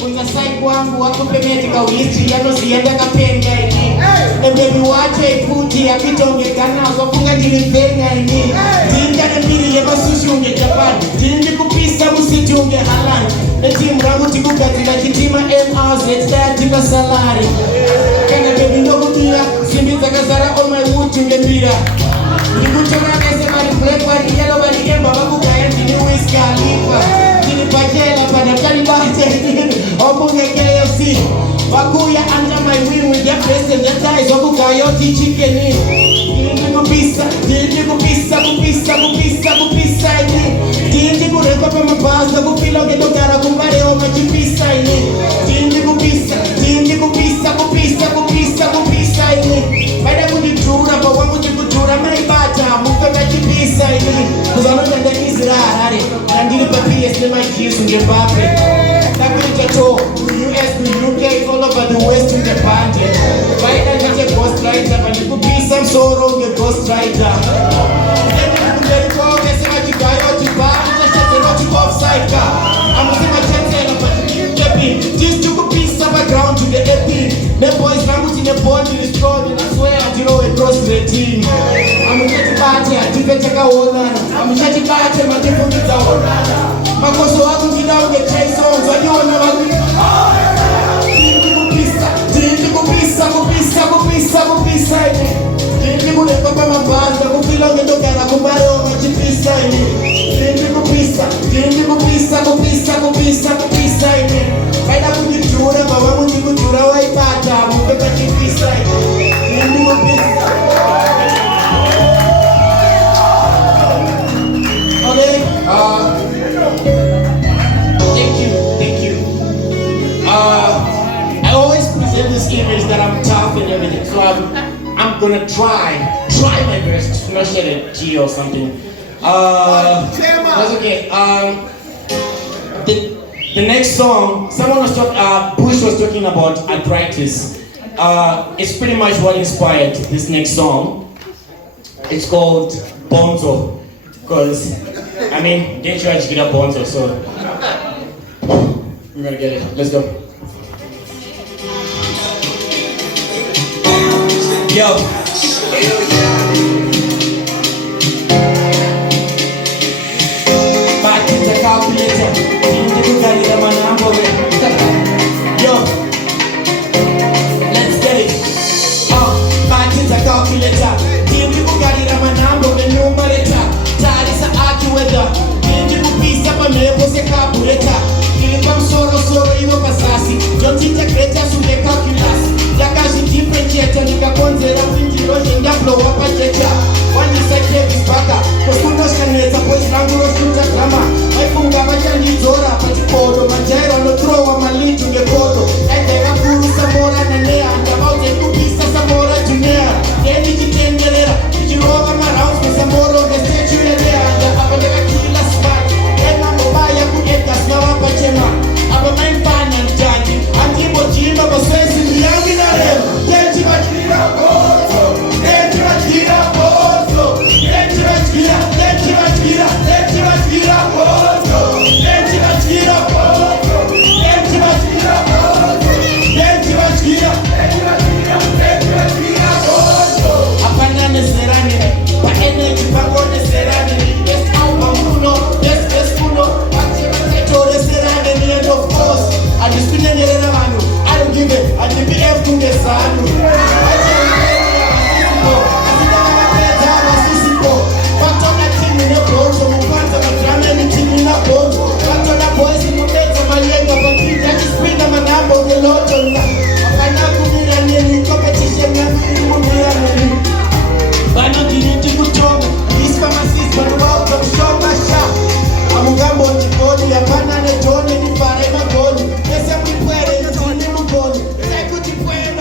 Kunza sai kwangu wakupemeti kawisti yanosienda kapenga ini Ebebi wache ikuti akitongekana wafunga jilipenga ini Tinga nembiri yeba sushi unge Japan Tingi kupisa musiti unge halani Etimu rangu tikukatila kitima MRZ Tayatika salari Kana bebi ndogo bila Simbiza kazara on my wood unge mbira Nikuchora kese bari black bari yellow bari emba Bakukaya tini whiskey alifa Tini pachela pada kali bahte Opunge KFC Bakuya under my wing with their face and their ties Opunga chicken in Kupisa Tindi kureko pa mapasta Kupila ukitokara kumbare o machipisa ini Tindi kupisa ini Baada kujitura pa wangu jikutura Maibata muka machipisa ini Kuzano janda Israel Nandiri papi esne majisu ngebape Nakuri chato US to UK all over the west in the band Baada nite ghost rider Bani kupisa msoro nge ghost rider Just took a piece of a ground to the EP. The boys ran in the body is strong and I swear I do across the team. I'm a getting party, I did take a owner. I'm a getting party, my different with the owner. My course, I can get out the chase songs, I don't know. Thank you. I always present this image that I'm tough and everything, so I'm gonna try my best to not shed a tear or something. That's okay. The next song, someone was talking, Bush was talking about arthritis. It's pretty much what inspired this next song. It's called Bonzo, because I mean, get you to get a Bonzo, so we're gonna get it. Let's go. Yo. Back in the calculator, yo, let's get it. Back in the calculator, team people got it. I'm a number, the numerator. That is an accurate. Team people piece up a maple, say carburetor. Feeling from soro, you know, Pasasi. Don't integrate us with the calculus. Yakashi differentiator, Nikaponze, Windy Roger, blow up a checker. One is a cake is backer. Because who knows can get a voice, Rango, shoot a drama. My phone got my candy, Zora, but you photo, my jail, no throw, my lead to the photo. And they have Guru Samora and Lea, and about the two pieces of Samora to Nea. Then did you tell me later? Did you roll my house with Samora, the statue there, and the Abba Killa spot? Then I'm a buyer who get us now up a chema. I'm a man fan and judging. I'm Tibo Jima, but says in the young in a real. Then you might be a photo. Then you might be a photo. Then you might be a photo. Then you might be a photo. Then you might be a photo. Then you might be a photo. Then you might be a photo. Apana neserani, pa energy bango neserani. Yes, album uno, yes uno. And of course, I just feel I don't give it. I give it to the sun.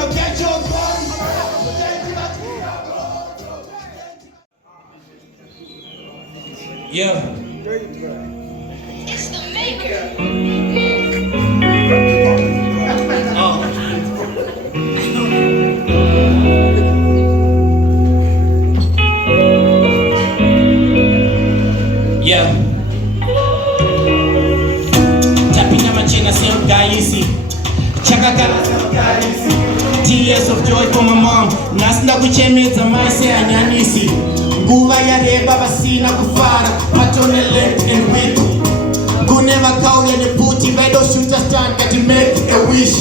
Get your gun. Tears of joy for my mom. Nasina kuchemeza maise anyanisi. Nguva yareba basina kufara. Patone left and weak. Kuneva kauya ne puti. Bedo shooter stand kati make a wish.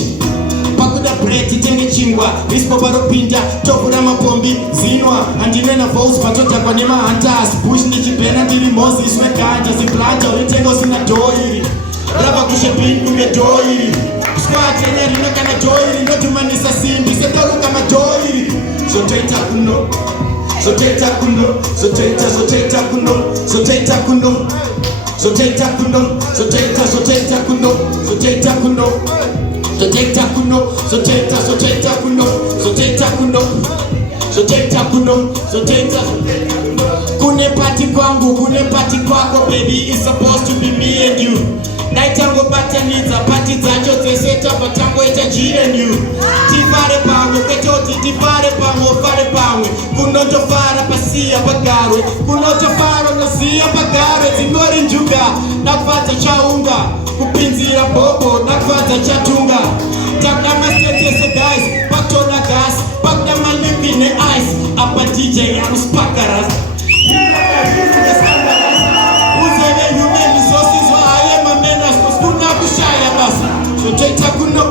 Pakuda breti tenge chingwa. Rispo baro pinda. Tokura mapombi zinwa. Andine na voice patota kwa nema hantas. Push ni jipena diri mozi. Iswe kanja ziplanta. Uritengo sina doiri. Raba kushe bindu me doiri. Squad yenye rino kana doiri. No tumanisa simbi. Setoro kama doiri. So teta kuno. So teta kuno. So teta kuno. So teta kuno. So teta kuno. So teta kuno. So teta kuno. So teta kuno. So teta kuno. So teta kuno. So teta kuno. So teta kune party kwangu, kune party kwako, baby. It's supposed to be me and you. Naitango bataniza party zacho zeseta batango ita GNU. Tifare pangwe ketoti tifare pangwe fare pangwe. Kunoto fara pasia bagarwe. Kunoto fara nasia bagarwe. Zingori njuga nakufata chaunga. Kupinzira bobo nakufata chatunga. Takama setese guys. Patona gas. Pakama lipine ice. Apa DJ yanuspakaras. So teta kuno,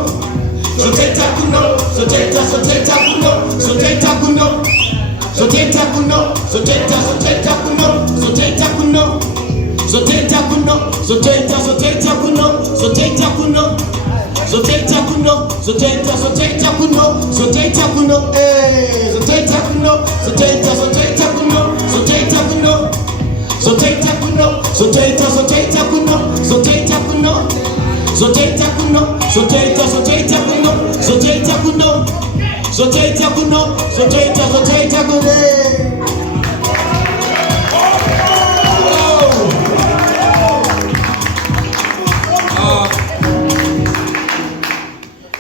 so teta kuno, so teta kuno, so teta kuno, so teta kuno, so teta kuno, so teta kuno, so teta kuno, so teta kuno, so teta kuno, so teta kuno, so teta kuno, so teta kuno, so teta kuno, so teta kuno, so teta kuno, so teta kuno, so teta kuno, so teta kuno. So teta kuno, so teta kuno, so teta kuno, so teta kuno, so teta kuno.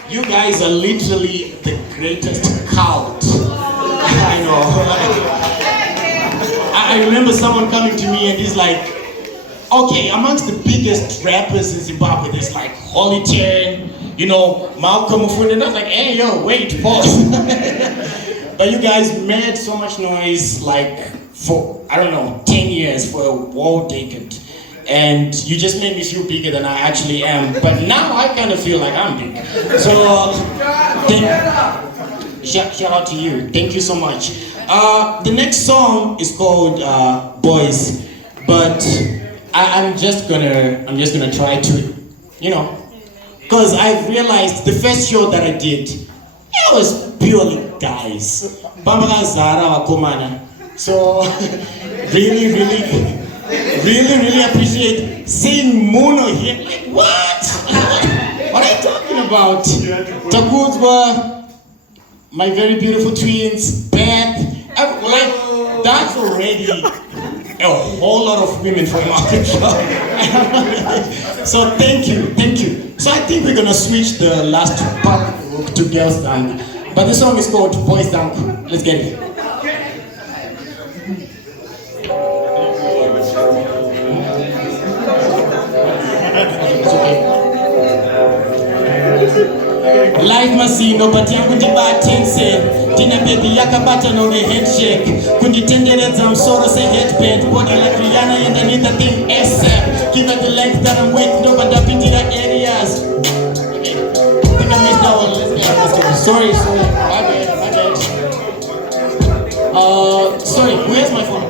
You guys are literally the greatest cult. I know. I remember someone coming to me and he's like, okay, amongst the biggest rappers in Zimbabwe, there's like Holy Turn, you know, Malcom, Mufunde, and I was like, hey, yo, wait, pause. But you guys made so much noise, like, for, I don't know, 10 years, for a whole decade. And you just made me feel bigger than I actually am. But now I kind of feel like I'm big. So, shout out to you. Thank you so much. The next song is called Boys, but I'm just gonna try to, you know, because I've realized the first show that I did, it was purely guys. Bamba Zara Wakomana. So really appreciate seeing Mono here. Like, what? What are you talking about? Takuzwa, my very beautiful twins, Beth. Like, that's already a whole lot of women for market shop. So thank you. So I think we're gonna switch the last part to girls dance, but the song is called Boys Dance. Let's get it. Life masino but yangu ndibatense tina baby yakabata no the handshake kunditenderedza msoro say headband body like Rihanna and I need the thing ASAP give her the length that I'm with no but up into the areas. Okay, I think I missed that one. Let's go. Sorry, my bad. Sorry, where's my phone?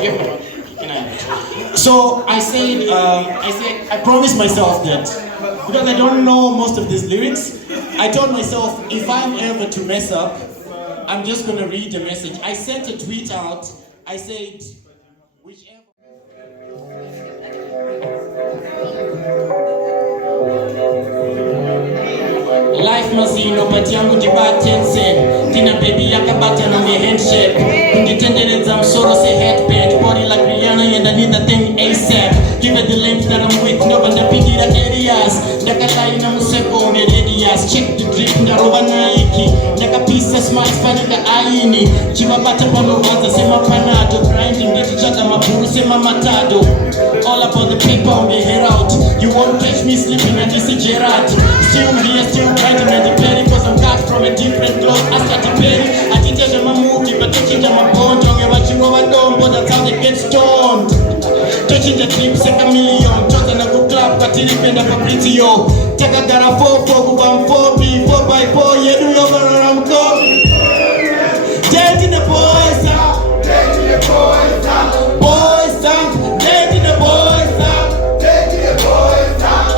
Give me one. Can I have it? So I said I promised myself that because I don't know most of these lyrics, I told myself, if I'm ever to mess up, I'm just gonna read the message. I sent a tweet out, I said, whichever. Life mazino but yangu ndibatense tina baby yakabata na me handshake kunditenderedza msoro say headband body like Rihanna and I need the thing ASAP give her the length that I'm with no but ndapindira areas ndakataina museko on the radius check the drip ndarova naiki ndakapisa smart fanika aini chivabata panowanza sema panado grinding ndetichata maburu sema matado all about the paper on the head out you won't get catch me sleeping at this Gerard. Still here, still grinding at the penny, cause I'm cut from a different cloth. I started penny, I did tell my movie, but touching my bone, don't get what you over don't, but that's how they get stoned. Touching the tip, second million, just on a good club, got it depend on pretty yo. Take a gara 4-4, 1-4B, 4x4, yeah, do you over around come? Dead in the boys out, dead in the boys out, boys out, dead in the boys out, dead in the boys out.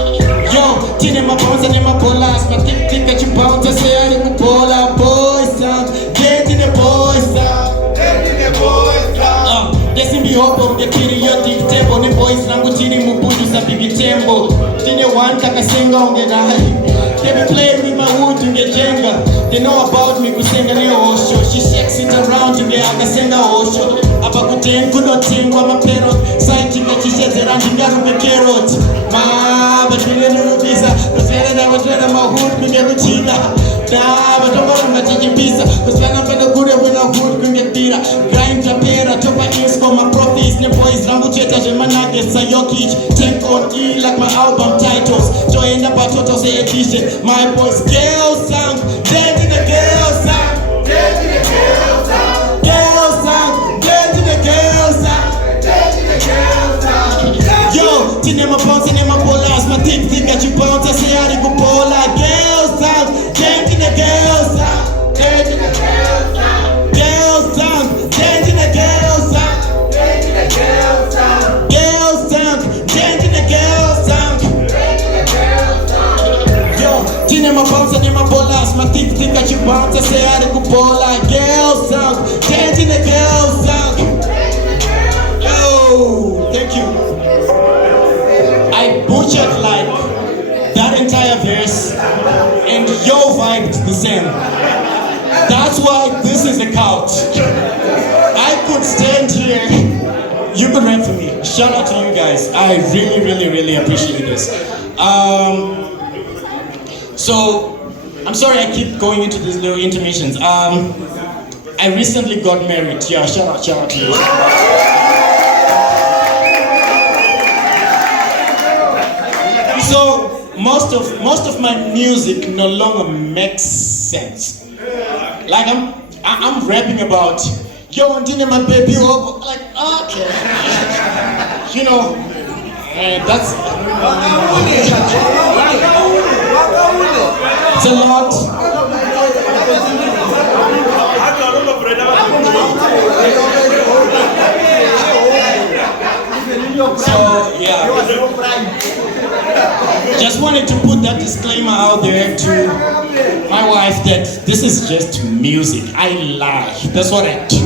Yo, tine my bones and my bolas, my tick at you bounce, I say I didn't pull out, boys out, dead in the boys out, dead in the boys out. This in the hope of the periodic table, the boys langu tini mubudu sa bibi tembo. Tine one taka singa onge nahi. They be playing with my wood to get jenga. They know about me kusenga ni osho. She shakes it around to me akasenga osho. Apa kutengu no tingwa mapero. Saiti kachishe rangi ngaru be carrot. Ma but we need to visa. Cause when I was ready my hood we get rutina. Nah, but don't worry about taking pizza. Cause when I'm better good when I hood we get tira. Grind tapera topa is for my profits. The boys langu cheta jemanage sayokich. Take on E like my album titles. Join the batotos edition. My boys girls sound, dead in the girls sound, dead in the girls sound, girls sound, dead in the girls sound, dead in the girls sound. Yo, tine my bounce and my bolas, my tick at you bounce, I say I go pola. Girls sound, dead in the girls sound, dead in the girls sound, girls sound, dead in the girls sound, dead in the girls sound, girls sound, dead in the girls sound. Tine my bounce and my bolas, my tick at you bounce, I say I go pola. Girls sound, dead in the girls sound. Yo, thank you. I butchered like that entire verse, and your vibe is the same. That's why this is a couch. I could stand here. You could rap for me. Shout out to you guys. I really appreciate this. So, I'm sorry I keep going into these little intermissions. I recently got married. Yeah, shout out to you. So, most of my music no longer makes sense. Like I'm rapping about, yo, I'm dinner my baby over. Like, okay. You know, that's it's a lot. So yeah, just wanted to put that disclaimer out there to my wife that this is just music. I lie. That's what I do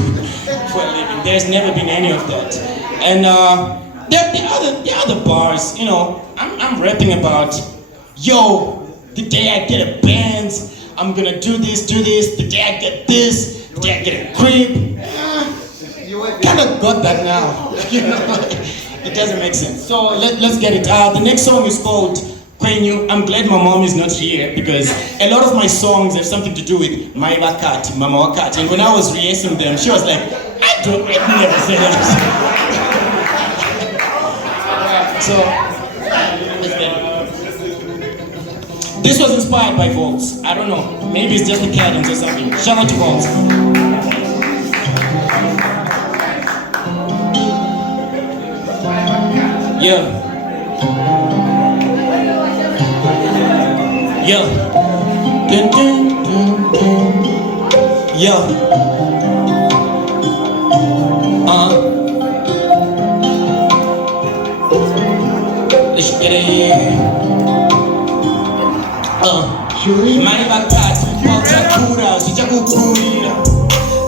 for a living. There's never been any of that. And the other bars, you know, I'm rapping about, yo, the day I get a band, I'm gonna do this. The day I get this, the day I get a crib. Kind of got that now. You know, it doesn't make sense. So let's get it. The next song is called Kwenyu. I'm glad my mom is not here because a lot of my songs have something to do with my wakat, mama wakat. And when I was rehearsing them, she was like, I'd never say that. So let's get it. This was inspired by Volts. I don't know. Maybe it's just a cadence or something. Shout out to Volts. Yeah. Yeah. Dun, dun, dun, dun. Yeah. Let's get it. Mani bakati, pauchakura, sijakukurira.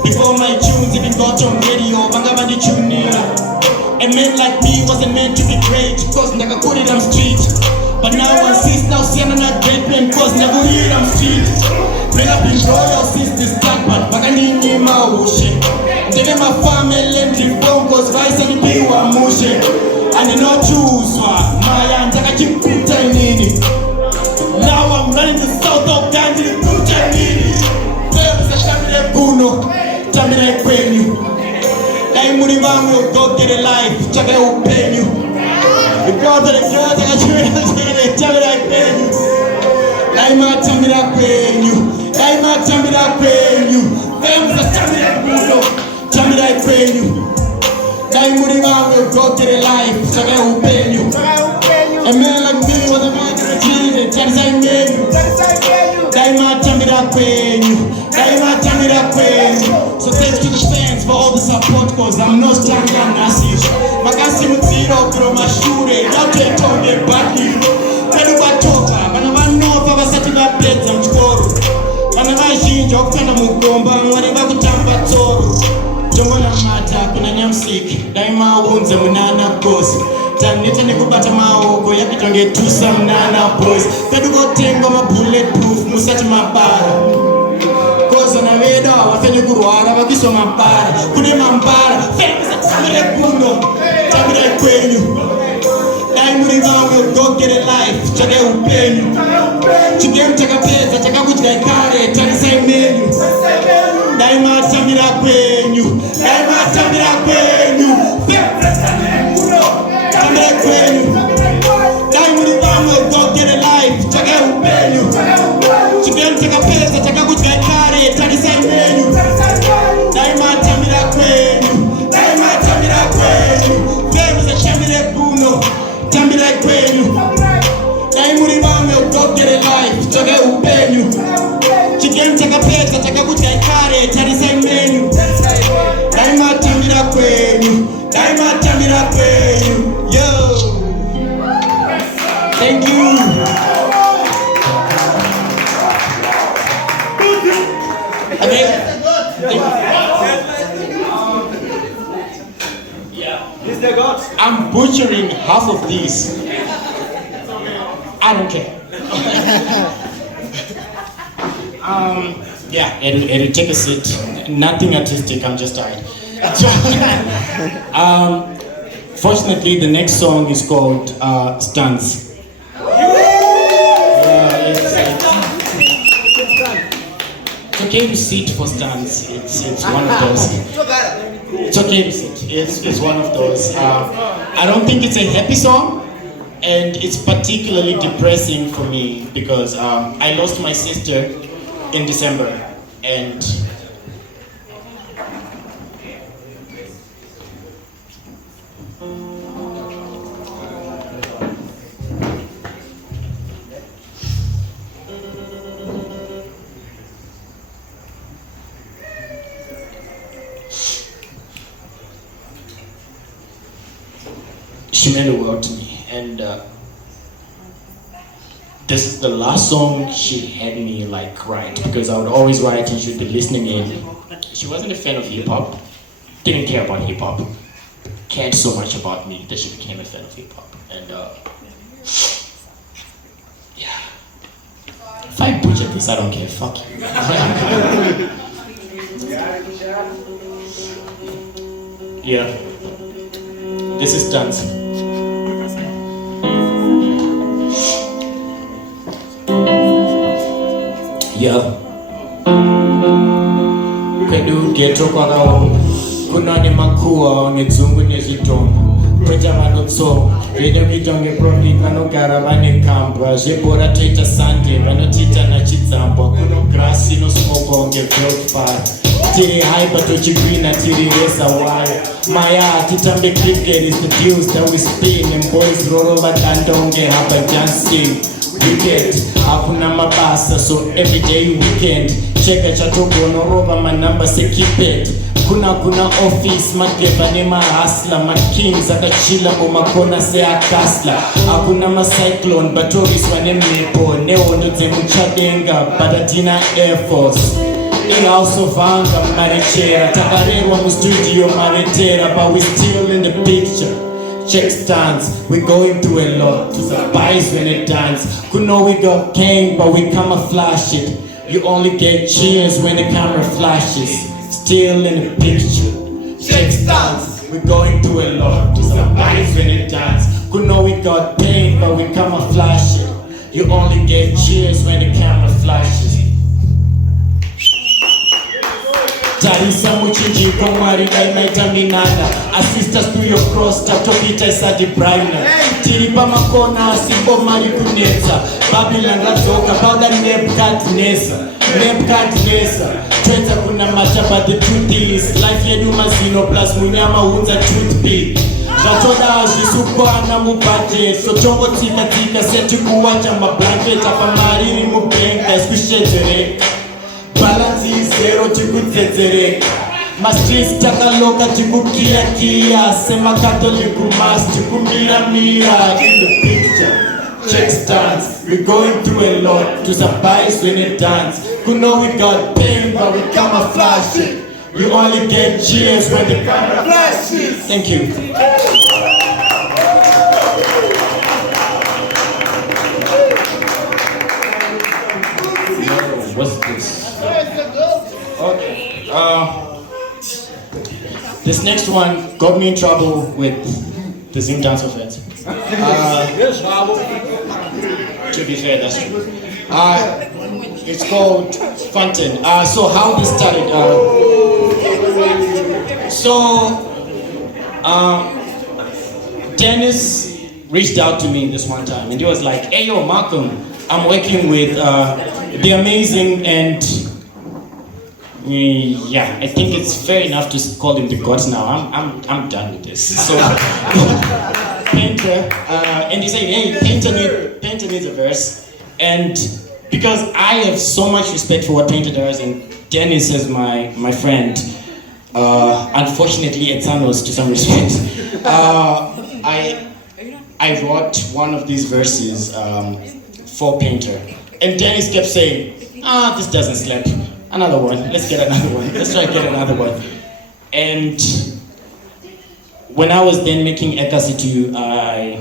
Before my tunes even got on radio, bangabandi tunira. A man like me wasn't meant to be great, cause ndakakuriram street. But now I see now seeing a great man, cause ndakuriram street. Bring up in royal sisters, but bakanini maushe. Ndege my family and reform, cause vice and biwa mushe. And they not choose one, Maya, ndakachimputa nini. Now I'm running the south of Gandhi, Kuchanini. There's a Shamile Puno, Tamile Kwenyu. Kai Murimamu, go get a life, Chaka will pay you. God for the girls, I got you. Tell me that pain you. Daima tambira kwenyu. Daima tambira kwenyu. Femza tambira kuno. Tambira kwenyu. Daimuri wangu go get a life. Chaga upenyu. A man like me was a man to achieve. Charisai menu. Daima tambira kwenyu. Daima tambira kwenyu. So thanks to the fans for all the support, cause I'm not standing nasi. Makasi mutiro kuro mashure. Yote tonge baki. Kenu batoka. Bana vanova vasati vapedza mchikoro. Vana vazhinji vakupanda mugomba. Mwari vakutamba tsoro. Tongona mata kuna nyamsiki. Daima unze munana kosi. Tanita nekubata maoko yakitonge tusa mnana boys. Peduko tengo ma bulletproof musati mabara. Koza na veda wafenye kurwara vakiso mabara. Kune mambara femisa tamire kuno. Tamire kwenyu. Daimuri vangu go get a life. Chage upenyu. Chigemu chakapeza chakakudya ikare. Tarisai menu. Daima tamira kwenyu. Daima tamira kwenyu. Tamira kwenyu. Daimuri vangu go get a life. Chage upenyu. Chigemu chakapeza chakakudya ikare. Tarisai menu. Daima tamira kwenyu. Daima tamira kwenyu. Femza tamire kuno. Tambira kwenyu. Daimuri vangu go get a life. Chage upenyu. Chigemu chakapeza chakakudya ikare. Tarisai menu. Daima tambira kwenyu. Daima tambira kwenyu. Yo. Thank you. I'm butchering half of these. I don't care. Yeah, it'll take a seat. Nothing artistic, I'm just tired. Fortunately, the next song is called Stunts. It's okay to sit for stunts. It's one of those. It's okay to sit. It's one of those. I don't think it's a happy song, and it's particularly depressing for me because I lost my sister in December, and she meant the world to me, and this is the last song she had me like write, because I would always write and she'd be listening in. She wasn't a fan of hip-hop, didn't care about hip-hop, cared so much about me that she became a fan of hip-hop, and yeah. If I butcher this, I don't care, fuck you. Yeah, this is Dance. Yeah. Kwedu ghetto kwakaoma. Kunani makuwa onedzungu nezvitombo. Kweta vanotso. Vede kuita kunge profit vanogara vane kamba. Zvebhora toita Sunday vanotiita nachidzambwa. Kuno grass inosmokwa kunge built fire. Tiri hyper tochigwina tiri resa wire. Maya titambe cricket is the deals that we spin, and boys roll over danda unge hapa dancing. Weekend, hakuna mabasa, so every day weekend. Cheka chatogo norova manamba se keep it. Kuna office, mageva ne mahasla. Makings akachila umakona se akasla. Hakuna macyclone, batoris wane mepo. Neondo ze muchadenga, badatina Air Force. In house of anger, marichera. Takarerwa mu studio maretera, but we still in the picture. Check stands, we going through a lot. To surprise when it dance. Could know we got cane, but we camouflage it. You only get cheers when the camera flashes. Still in the picture. Check stands, we going through a lot. To surprise when it dance. Could know we got pain, but we camouflage it. You only get cheers when the camera flashes. tarisa muchinjiko mwari daimaita minana assisters to your cross tatokita isati brina tiri pamakona asipo mari kunetsa Babylon radzoka pauda Nebukadnezar twenza kuna mata but the truth is life yedu mazino plus munyama hunza truth be zvatoda zvisukwana mubudget so tongo tika seti kuwacha mablanket apa mariri mubank esikushedzereka balance is zero tikudzedzereka mastreets takaloka tikukiya semakatolic mass tikumira in the picture. Check stance, we're going through a lot to survive when it dance. Could know we got pain, but we camouflage it. We only get cheers when the camera flashes. Thank you. What's this? Okay. This next one got me in trouble with the Zim dance offense. To be fair, that's true. It's called Fountain. So how this started? Dennis reached out to me this one time, and he was like, "Hey, yo, Malcom, I'm working with the amazing and yeah, I think it's fair enough to call him the gods now. I'm done with this." So. Painter, and he said, "Hey, Painter needs a verse," and because I have so much respect for what Painter does, and Dennis is my friend, unfortunately Ethanos to some respect, I wrote one of these verses for Painter, and Dennis kept saying, "This doesn't slap. Another one. Let's get another one. Let's try to get another one," and. When I was then making Ekasitu, I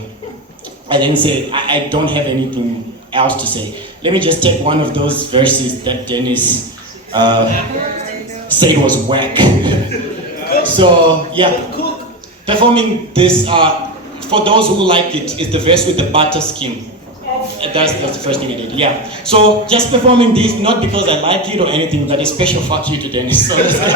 then said, I don't have anything else to say. Let me just take one of those verses that Dennis said was whack. So, yeah. Performing this, for those who like it, is the verse with the butter skim. That's the first thing I did, yeah. So, just performing this, not because I like it or anything, but a special fuck you to Dennis. So, let's get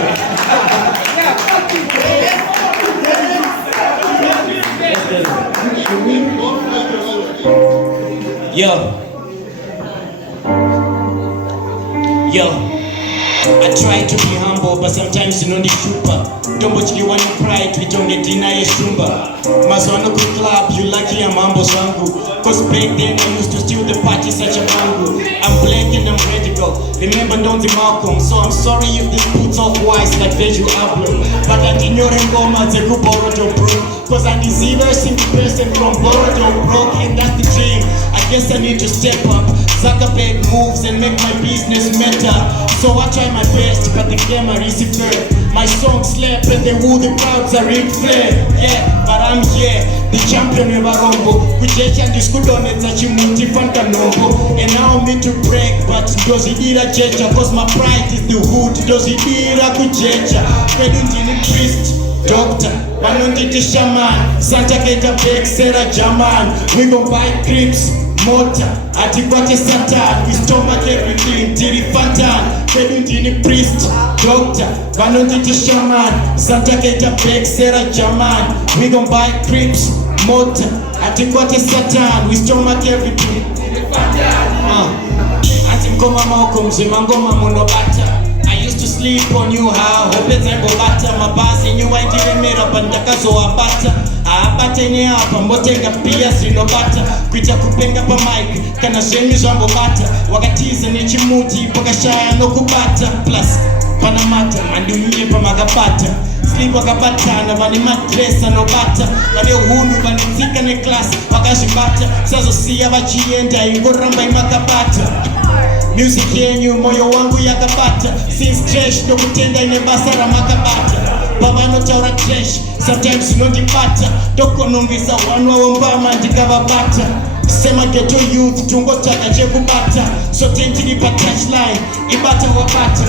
Yo, I try to be humble, but sometimes you know the shupa. Don't put you on pride, we don't get deny shumba. Mazwano ku club, you lucky I'm humble zangu. Cause back then I used to steal the party such a mango. I'm black and I'm radical, remember don't the Malcom. So I'm sorry if this puts off wise like Veju Ablo. But I didn't know Ngoma Zeku Borodo broke. Cause I deceive a simple person from Borodo broke, and that's the dream. I guess I need to step up, Zuckerberg moves and make my business matter. So I try my best, but the camera is fair. My song slap and the wood, the crowds are in flare. Yeah, but I'm here, the champion of Arombo. Kujecha ndiskudonet chimuti fanta nombo. And now I'm me to break, but does it ira jecha? Cause my pride is the hood, does it ira kujecha? Pedundini priest, doctor, Manunditi shaman, Santa Keta Bek, Sarah Jaman. We gon' buy grips, motor, atikwate satan, we stomach everything, tiri fantan. Pedundini priest, doctor, Manunditi shaman, Santa Keta Bek, Sarah Jaman. We gon' buy grips, motor, atikwate satan, we stomach everything, tiri fantan. Atikoma Malcom, Zimangoma monobata. To sleep on you, how hope it's ever butter. My boss and you I didn't made up and so I butter. I butter in up and botenga PS no butter. Quita kupenga pa mic, kana shemi jambo butter. Wakatiza ni chimuti, poka shaya no kubata. Plus, panamata, mandumie pa magapata. Sleep wakapata, na vani matresa no butter. Vani uhunu, vani zika ne class, wakashibata. Sazo siya vachienda, ingoramba imakapata. Music yenyu moyo wangu yakapata. Since trash no kutenda inebasara makabata. Baba no taura trash, sometimes no dipata. Doko nongisa wanwa wombama ndikavabata. Sema ghetto youth tungo taka chekubata. So tenti nipa touchline, ibata wabata.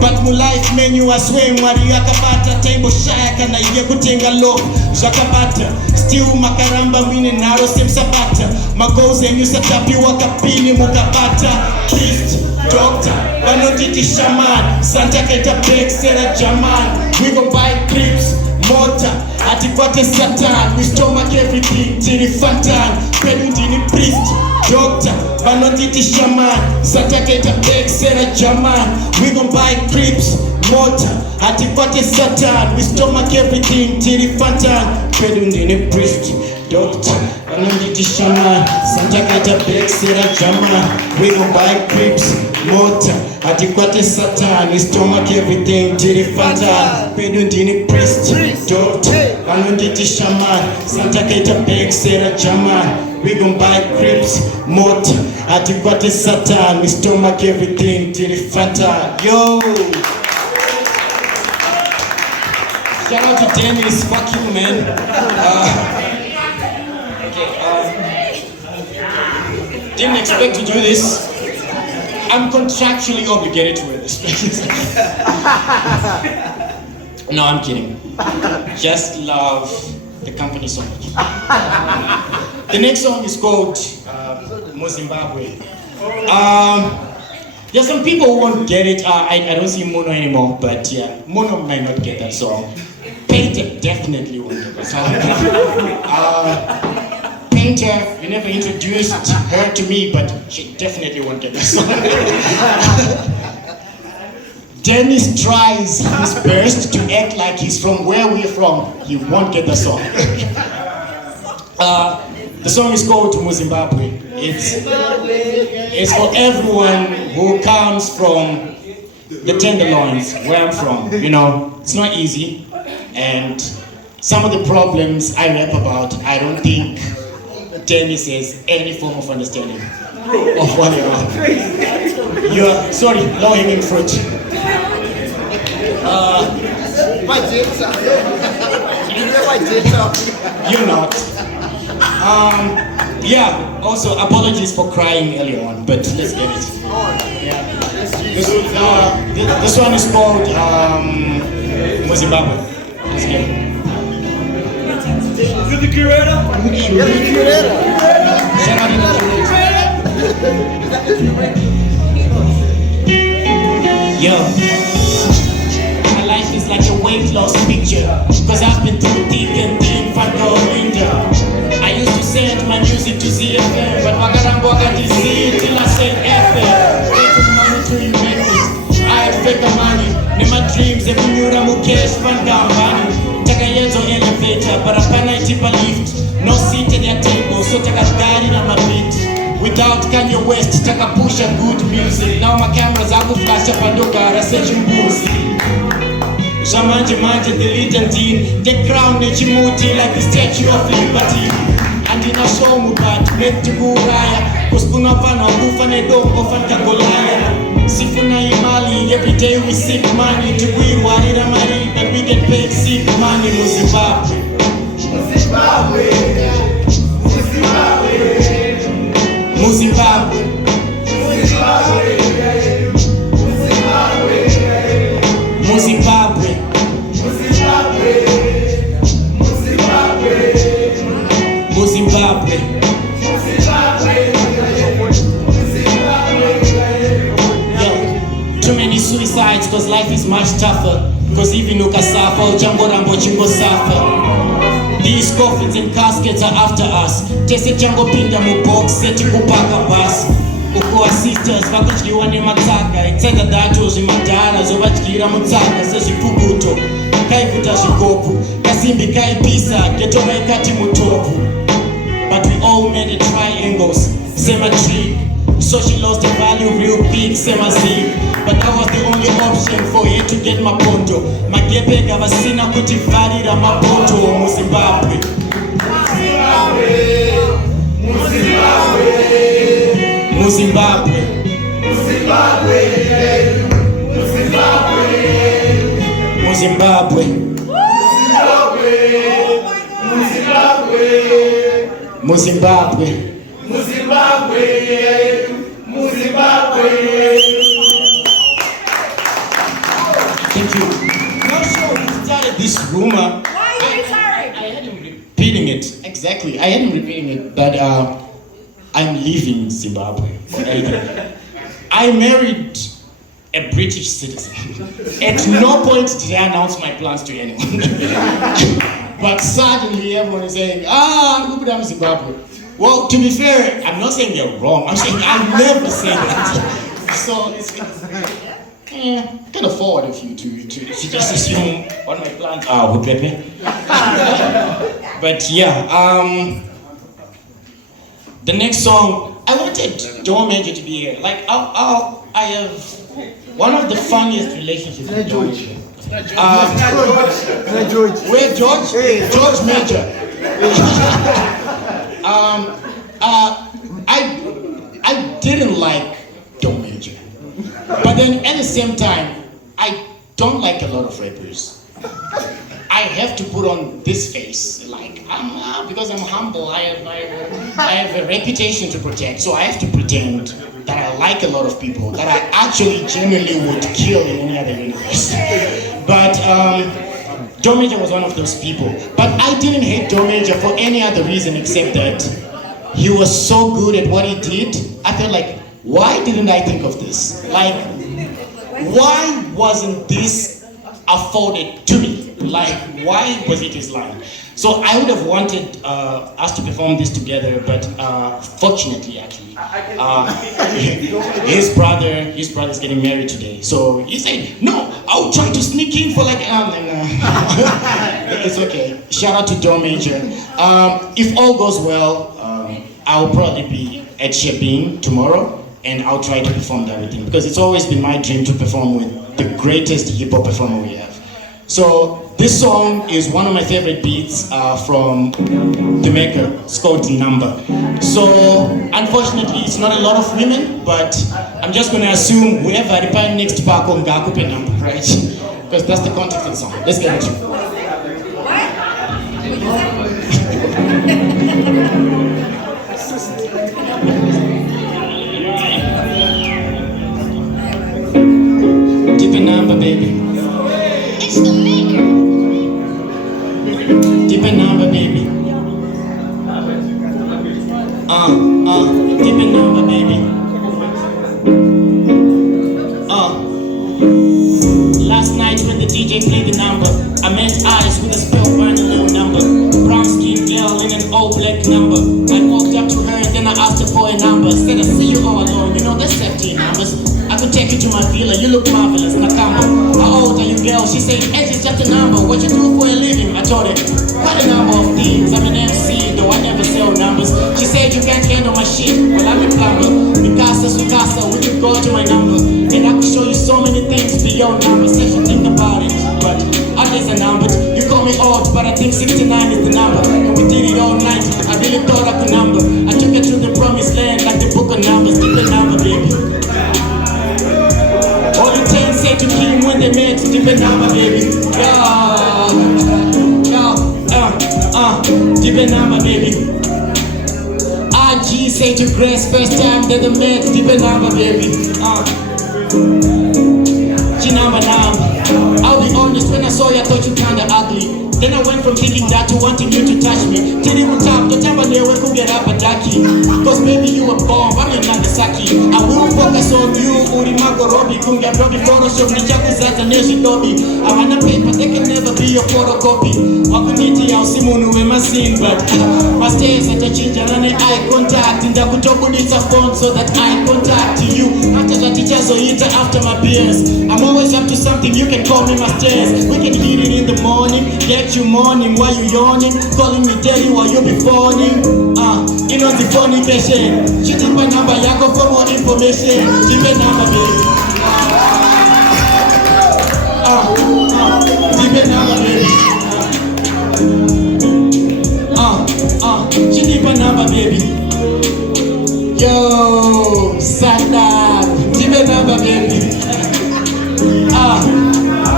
But my life menu I swear mwari yakabata table shaka na iye kutenga low zakabata still makaramba mwine naro semsabata magoze enyu satapi wakapini mukabata priest doctor wanotiti shaman Santa Keta Bek Sera Jaman we gon' buy clips motor atikwate satan we stomach everything tiri fantan pedu ndini priest doctor banotiti shaman Santa Keta Bek Sera Jaman we gon' buy clips motor atikwate satan we stomach everything tiri fantan pedu ndini priest doctor banotiti shaman Santa Keta Bek Sera Jaman we gon' buy clips motor atikwate satan we stomach everything tiri fantan pedu ndini priest doctor banotiti shaman Santa Keta Bek Sera Jaman we gon' buy cribs, motor, atikwate satan, we stomach everything till the fantan. Yo! Shout out to Dennis, fuck you man. Didn't expect to do this. I'm contractually obligated to wear this. No, I'm kidding. Just love the company so much. The next song is called Zimbabwe. There's some people who won't get it. I don't see Mono anymore, but yeah, Mono might not get that song. Painter definitely won't get that song. Painter, you never introduced her to me, but she definitely won't get that song. Dennis tries his best to act like he's from where we're from. He won't get the song. The song is called Zimbabwe. It's for everyone who comes from the Tenderloins, where I'm from. You know, it's not easy. And some of the problems I rap about, I don't think Dennis has any form of understanding of what they are. You're, sorry, low-hanging fruit. You're not. Yeah, also apologies for crying earlier on, but let's get it. Yeah. This one is called Zimbabwe. Let's get it. You're the curator? You're the curator. Shout out to the curator. Yo. My life is like a weight loss picture, cause I've been through thick and thin, fat girl winter. I used to send my music to ZimSphere, but Wagarambo got this Z till I said FM. Take money to you make it. I had fake money. In my dreams, every mura mukesh fan gambani. Taka yezo elevator, but I can't tip a lift. No seat at their table, so taka gari na my beat. Without Kanye West, taka push a good music. Now my cameras are go flash up and look at a session boozy. Jamanje manje the little teen, the crown nechimuti like the Statue of Liberty. And in a show mubat, make to go raya. Cause kuna fana kufa ne dongo fanta golaya. Sifuna imali, every day we seek money. To we warira mari, but we get paid sick money. Zimbabwe. Zimbabwe. Zimbabwe. Zimbabwe. Zimbabwe. Zimbabwe. Yo, too many suicides cause life is much tougher. Cause even ukasafa, uchambo rambo chingo safa. These coffins and caskets are after us. Tese chango pinda mu box, seti kupaka bus. Uko sisters, vakuchliwa ne mataka. Itsenga dato zimadara, zovachikira mutaka, sezifukuto. Kaifuta shikopu, kasimbi kaipisa, geto maikati mutopu. But we all made it triangles, symmetry. So she lost the value real big, semi-zig. But that was the only option for her to get my pondo. Magepe gavasina kuti valira mapoto mu Zimbabwe. Mu Zimbabwe. Mu Zimbabwe. Mu Zimbabwe. I am repeating it, but I'm leaving Zimbabwe for 8 years. I married a British citizen. At no point did I announce my plans to anyone. But suddenly everyone is saying, I'm going to Zimbabwe. Well, to be fair, I'm not saying they're wrong. I'm saying I never say that. So it's kind of forward of you to just assume what my plans are with Pepe. But yeah, the next song, I wanted Joe Major to be here. Like, I have one of the funniest relationships with Joe Major. George. Where George? Hey. George Major. I didn't like Joe Major. But then at the same time, I don't like a lot of rappers. I have to put on this face, like because I'm humble. I have a reputation to protect, so I have to pretend that I like a lot of people that I actually genuinely would kill in any other universe. But Joe Major was one of those people. But I didn't hate Joe Major for any other reason except that he was so good at what he did. I felt like, why didn't I think of this? Like, why wasn't this afforded to me? Like, why was it his line? So I would have wanted us to perform this together, but fortunately, actually, his brother's getting married today. So he said, no, I'll try to sneak in for like, it's okay. Shout out to Joe Major. If all goes well, I'll probably be at Shebeen tomorrow, and I'll try to perform that with him, because it's always been my dream to perform with the greatest hip-hop performer we have. So this song is one of my favorite beats from the maker. It's called Number. So unfortunately, it's not a lot of women, but I'm just going to assume whoever reply next to Paco Ngakupe Number, right? Because that's the context of the song. Let's get it. Deep Number, baby. It's the maker. Deep Number, baby. Deep Number, baby. Last night when the DJ played the number, I met eyes with a spellbound little number. Brown skin girl in an all black number. I walked up to her and then I asked her for a number. Said I see you all alone, you know there's 17 numbers. I could take you to my villa, you look marvelous, Nakamba. How old are you, girl? She said, age is just a number. What you do for a living? I told her, quite a number of things. I'm an MC, though I never sell numbers. She said, you can't handle my shit. Well, I'm a plumber. Mikasa, Sukasa, we could go to my number. And I could show you so many things beyond numbers. Say you think about it, but I guess a number. You call me old, but I think 69 is the number. And we did it all night. I really thought I could number. I took her to the promised land like the book of numbers. Keep the number, baby. All the 10 say to Kim when they met, deep number, baby. Deep number, baby. RG say to Grace, first time that they met, deep number, baby. G number. I'll be honest, when I saw you, I thought you kinda ugly. Then I went from thinking that to wanting you to touch me. Till you tap, the time they were could get up a ducky. Cause maybe you a bomb, I'm your Nagasaki. I will focus on you, Urimago Robbie, Kunga Robbie, Photoshop, Nichaku Zata, Neshi Dobby. I want a paper, they can never be a photocopy. Wakuniti, I'll see Munu, we must sing, but my stairs at a ginger and eye contact. In the Kutoku needs a phone so that I contact you. After the teachers or eat after my beers. I'm always up to something, you can call me my stairs. We can hit it in the morning, get you morning while you yawning, calling me daily while you be phoning. You know the fornication. She took my number, yako for more information. Give me number, baby. Give me number, baby. She need my number, baby. Yo, Santa, give me number, baby.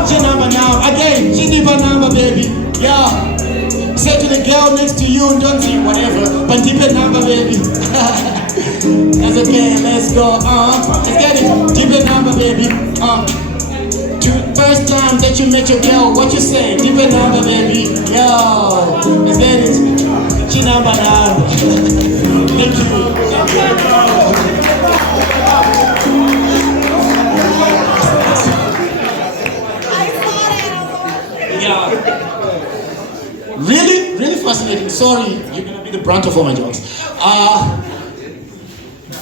She number now, again, she need my number, baby. Yeah. Say to the girl next to you, don't say whatever, but keep your number, baby. That's okay, let's go. Let's get it. Keep your number, baby. First time that you met your girl, what you say? Keep your number, baby. Yo, let's get it. number now. Thank you. Yeah. Really fascinating. Sorry, you're gonna be the brunt of all my jokes.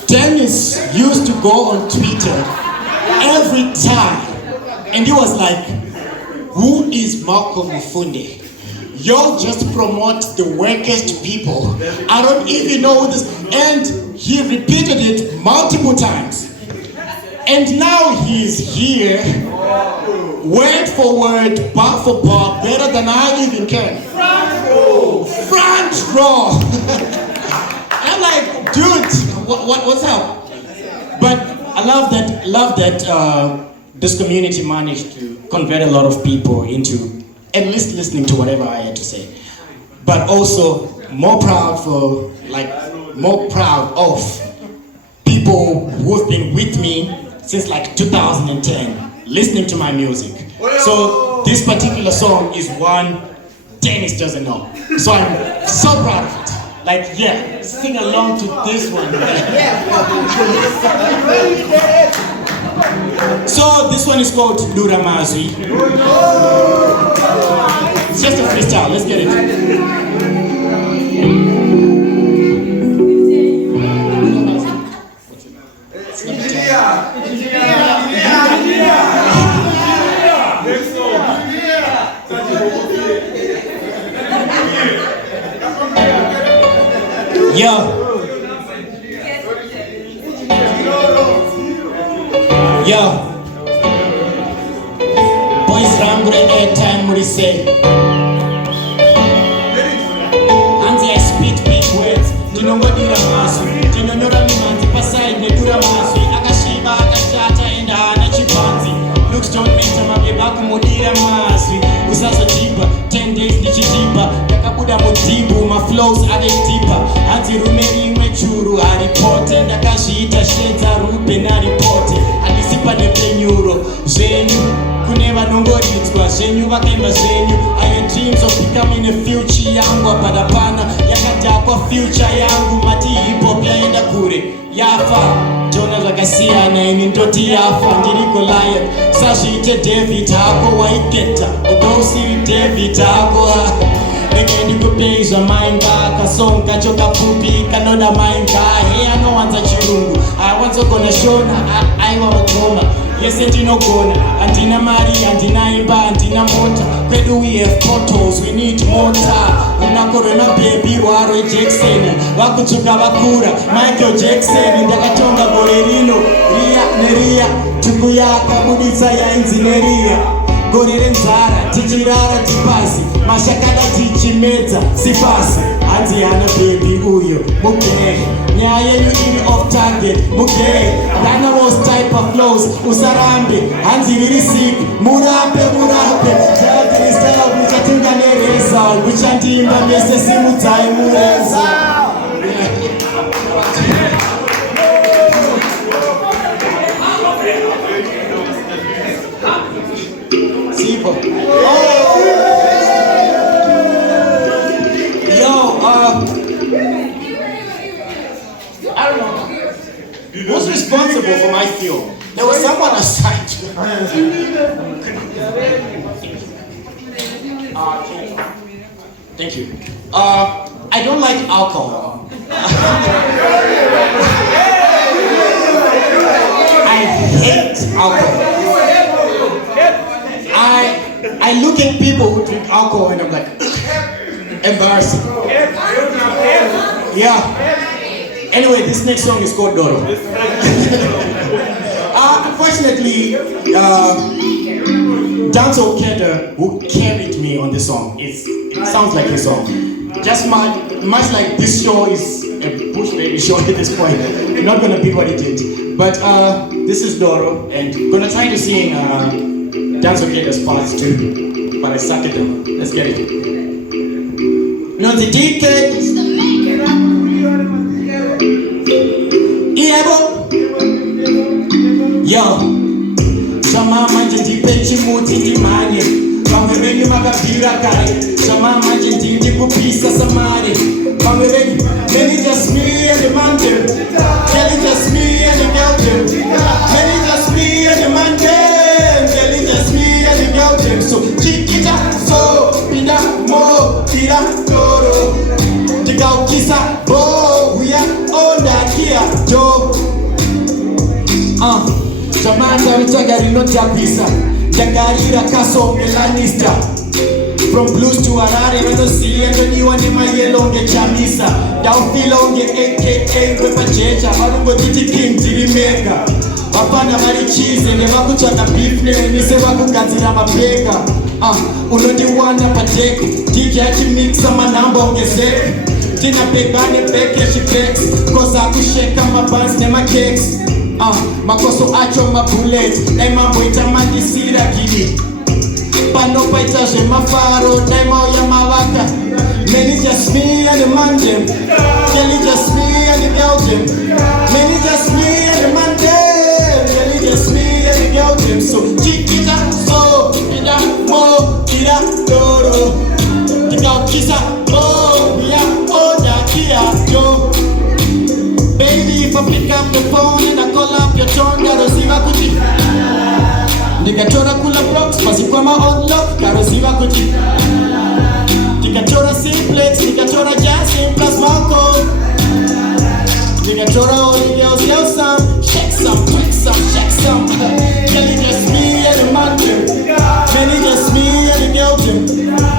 Dennis used to go on Twitter every time, and he was like, "Who is Malcom Mufunde? Y'all just promote the workest people. I don't even know this." And he repeated it multiple times. And now he's here, word for word, bar for bar, better than I even can. Front row. I'm like, dude, what's up? But I love that this community managed to convert a lot of people into at least listening to whatever I had to say. But also more proud of people who have been with me since like 2010, listening to my music. So this particular song is one Dennis doesn't know. So I'm so proud of it. Like, yeah, sing along to this one. So this one is called Lura Mazwi. It's just a freestyle, let's get it. Yo. Boys Rambre airtime what he say. Anzi I spit big words. Dinongodira masu. Dinonora mimanzi pasai nedura masu. Akashiba akashata enda hana chipanzi. Looks don't matter mabeba kumudira masu. Usazo jiba 10 days nichijiba. Yakabuda mutibu ma flows are deeper. Anzi rumeri mechuru aripote. Ndakashita shedza rupe na ripote. Alisipa nepenyuro zvenyu kune vanongoridzwa zvenyu vakaimba zvenyu. I had dreams of becoming a future yangu apana yakadhakwa future yangu mati hip hop yaenda kure yafa jona zvakasiyana ini ndoti yafa ndiri Goliath sazviite David hako waigeta although usiri David hako ndikupeiza mainga kasonga chokapfupi kanoda mainga he anowanza chirungu awanzogona shona aiwa mugoma yese ndinogona handina mari handina imba handina mota kwedu we have potholes we need mota unakorona baby rwaro Jackson vakudzoka vakura Michael Jackson ndakatonga gore rino ria neria tukuyaka buditsa yainzi neria gore renzara tichirara tipasi mashakada tichimedza sipasi hanzi hana baby uyo mugere nyaya yenyu iri off target mugere rana was type of flows usarambe hanzi riri sick murape jadristela uchatinga nereza uchandimba mese simudzai mureza I don't know. Who's responsible for my film? There was someone assigned. Thank you. I don't like alcohol. I hate alcohol. I look at people who drink alcohol and I'm like, embarrassing. Yeah. Anyway, this next song is called Doro. Unfortunately, Danzo Keda, who carried me on this song, it sounds like his song. Just much like this show is a Bush Baby show at this point. I'm not gonna beat what he did. But this is Doro, and gonna try to sing Danzo Keda's parts too. But I suck at them. Let's get it. No, the DK. Yo, Shama manje ndipechi muti ndimanye Vamwe venyu makabhira kare Shama manje ndindi kupisa samare I'm ready. Many just me and the man them. Kelly just me and the girl them. Many just me and the man them. Kelly just me and the girl them. So chiquita, so pina mo tira toro. Tika kisa bo we are on that here Joe. Jamanda vitagari no tapisa. Jagarira kaso melanista. From blues to Harare, we don't see anyone in my yellow get chamisa. Down below the AKA Repa Checha, I don't go to the king to the maker. Wapana mari cheese and never put on a beef name, ni se waku katina mapeka. Unoti wana pateko, DJ achi mix sama namba ongezeke. Tina pebane peke she flex, cause I could shake my buns and my cakes. Makoso acho my bullet, na mambo itamani sira kidi. Pano paita je mafaro, daima ya mawaka. Many just me and the man them. Kelly just me and the girl them. Many just me and the man them. Kelly just me and the girl them. So chiquita, so ina mo ira toro. Tika kisa mo ya oda kia yo. Baby, if I pick up the phone and I call up your tone, that'll see my kuti. Nikachora kula blocks, masikwa ma-unlock, karosiva kuti. Nikachora simplex, nikachora jazz, plus Malcom. Nikachora all the girls, yell some, shake some, twist some, shake some. Kelly just me and the man them. Many just me and the girl them.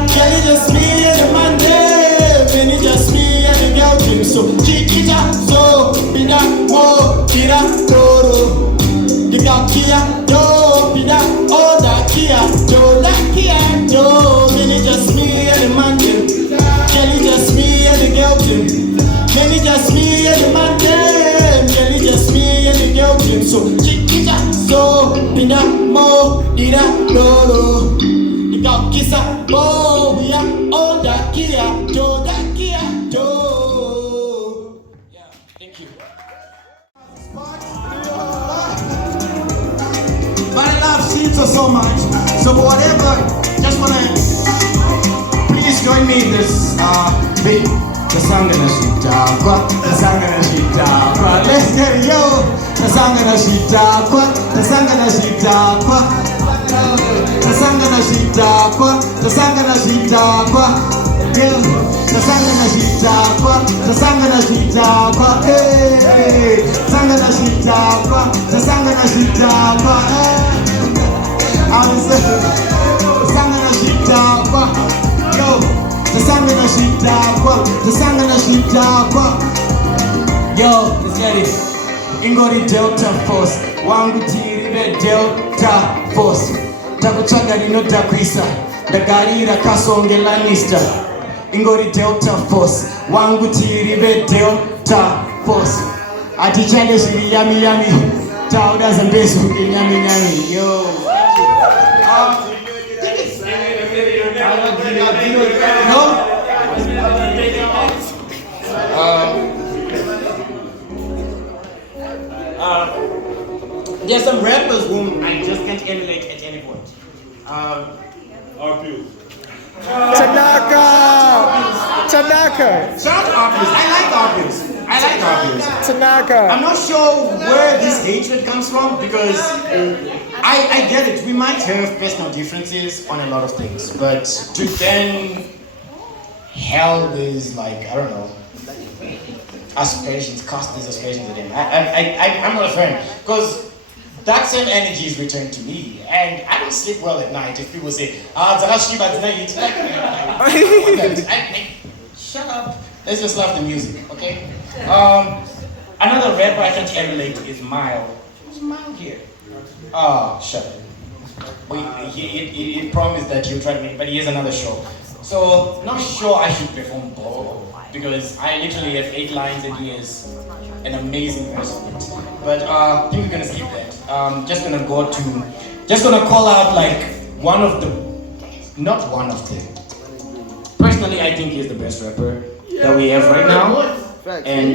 Kelly just me and the man them. Many just me and the girl them. So chiquita, so pina mo tira toro. Kia yo pida oda kia yo la kia yo. Many just me and the man them. Kelly just me and the girl them. Many just me and the man them. Kelly just me and the girl them. So chiquita so pida mo ira doro. Nika kisa mo ya oda kia yo da kia yo. Yeah, thank you. But I love Sita so much, so whatever, just wanna please join me in this beat. The song gonna shita kwa, the song gonna shita kwa. Let's get it, yo. The song gonna shita kwa, the song gonna shita kwa. The song gonna shita kwa, the song gonna shita kwa. Yeah, the song gonna shita kwa, the song gonna shita kwa. Hey, song gonna shita kwa, the song gonna shita kwa. I'm saying, the song gonna shita kwa. Yo, the song gonna shita kwa, the song gonna shita kwa. Yo, let's get it. Ingori Delta Force, wangu tiribe Delta Force. Takuchaga lino takwisa, dagarira kasonge lanista. Ingori Delta Force, wangu tiribe Delta Force. Atichage shiri yami yami, tauda zambesu yami yami. Yo. No? There's some rappers whom I just can't emulate at any point. RPU. Tanaka. Shout obvious. I like obvious. Tanaka. I'm not sure where this hatred comes from because I get it. We might have personal differences on a lot of things, but to then hell is like, I don't know, aspirations, cast these aspirations at him. I'm not a fan because that same energy is returned to me, and I don't sleep well at night if people say, shut up. Let's just love the music, okay? Another rapper I can't emulate is Mile. Who's Mile here? Oh, shut up. He promised that he'll try to make, but he has another show. So, not sure I should perform both, because I literally have 8 lines and he has an amazing verse of it. But I think we're gonna skip that. Just gonna call out like one of the, not one of them. Personally, I think he's the best rapper that we have right now. And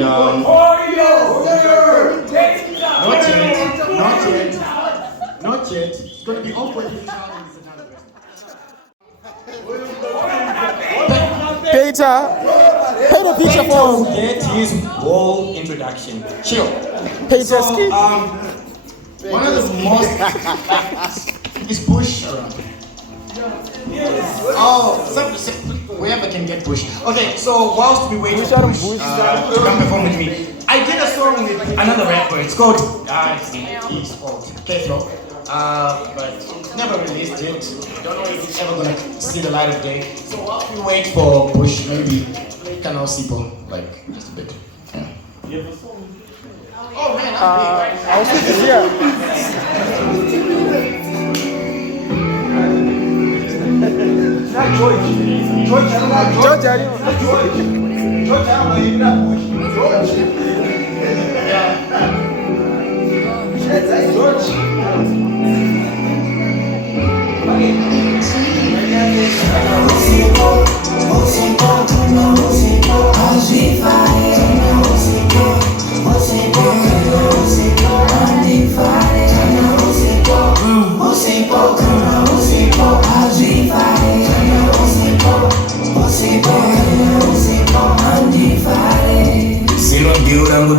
not yet. It's gonna be awkward if you shout and it's another person. Peter feature will phone. get his whole introduction. Chill. Hey, So, Jesky. one of the most is push around. Oh, whoever can get push. Okay, so whilst we wait for push to come perform with me, I did a song with another rapper. It's called he's called K-Flow. But never released it. Don't know if it's ever gonna see the light of day. So while we wait for push, maybe can all people like just a bit. Yeah. Oh man, I was thinking, yeah. George,